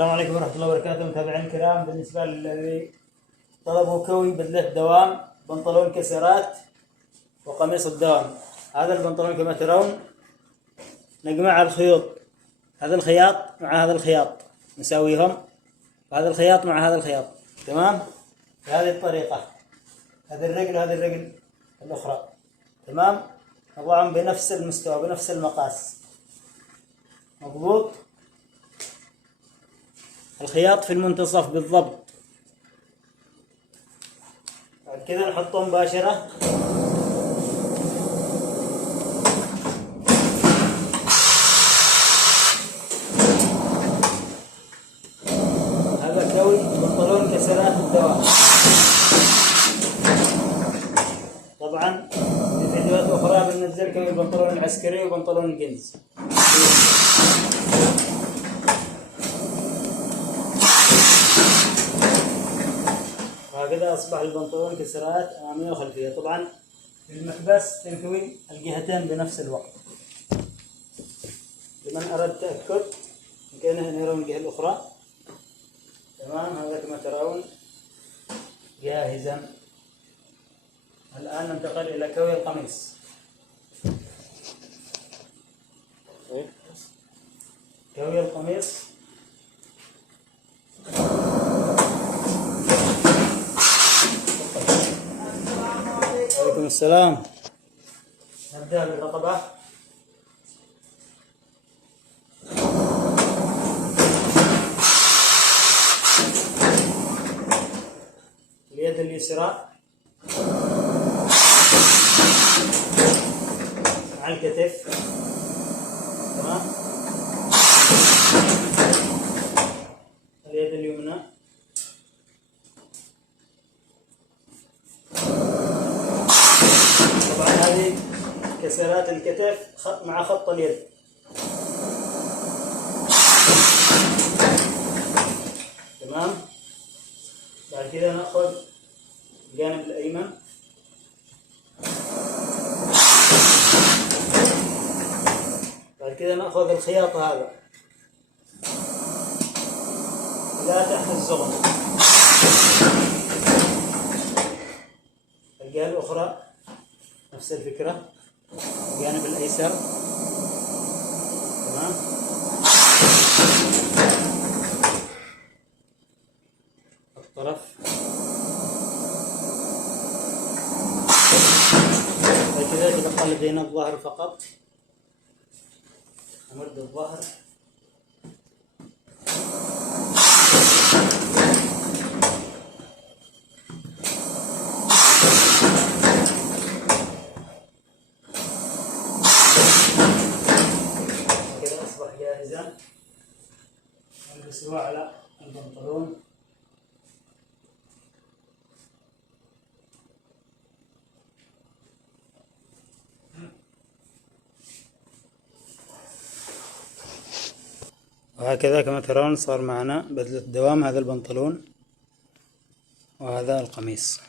السلام عليكم ورحمة الله وبركاته متابعين الكرام. بالنسبة للذي طلبوا كوي بدلة دوام بنطلون كسرات وقميص الدوام. هذا البنطلون كما ترون نجمع الخيوط، هذا الخياط مع هذا الخياط نساويهم، هذا الخياط مع هذا الخياط، تمام؟ بهذه الطريقة، هذه الرجل وهذه الرجل الأخرى، تمام؟ نضعهم بنفس المستوى بنفس المقاس، مضبوط؟ الخياط في المنتصف بالضبط. بعد كذا نحطهم مباشرة هذا كوي بنطلون كسرات الدوام. طبعا في فيديوهات أخرى بننزل كوي البنطلون العسكري وبنطلون الجينز. وهكذا أصبح البنطلون كسرات أمامية وخلفية. طبعا في المكبس تنكوي الجهتين بنفس الوقت. لمن أراد تأكد يمكنه أن يرون الجهة الأخرى، تمام؟ هذا كما ترون جاهزا. الآن ننتقل إلى كوي القميص. كوي القميص عليكم السلام. نبدأ بالرقبة. اليد اليسرى مع الكتف، تمام؟ اليد اليمنى طبعا هذه كسرات الكتف مع خط اليد، تمام؟ بعد كده ناخذ الجانب الايمن، بعد كده ناخذ الخياط هذا لا تحت الزغن. الجهة الأخرى نفس الفكرة، الجانب الأيسر، تمام؟ الطرف، وكذا تبقى لدينا الظهر فقط. نمد الظهر كذا أصبح جاهزا. نلبسه على البنطلون. وهكذا كما ترون صار معنا بدلة دوام، هذا البنطلون وهذا القميص.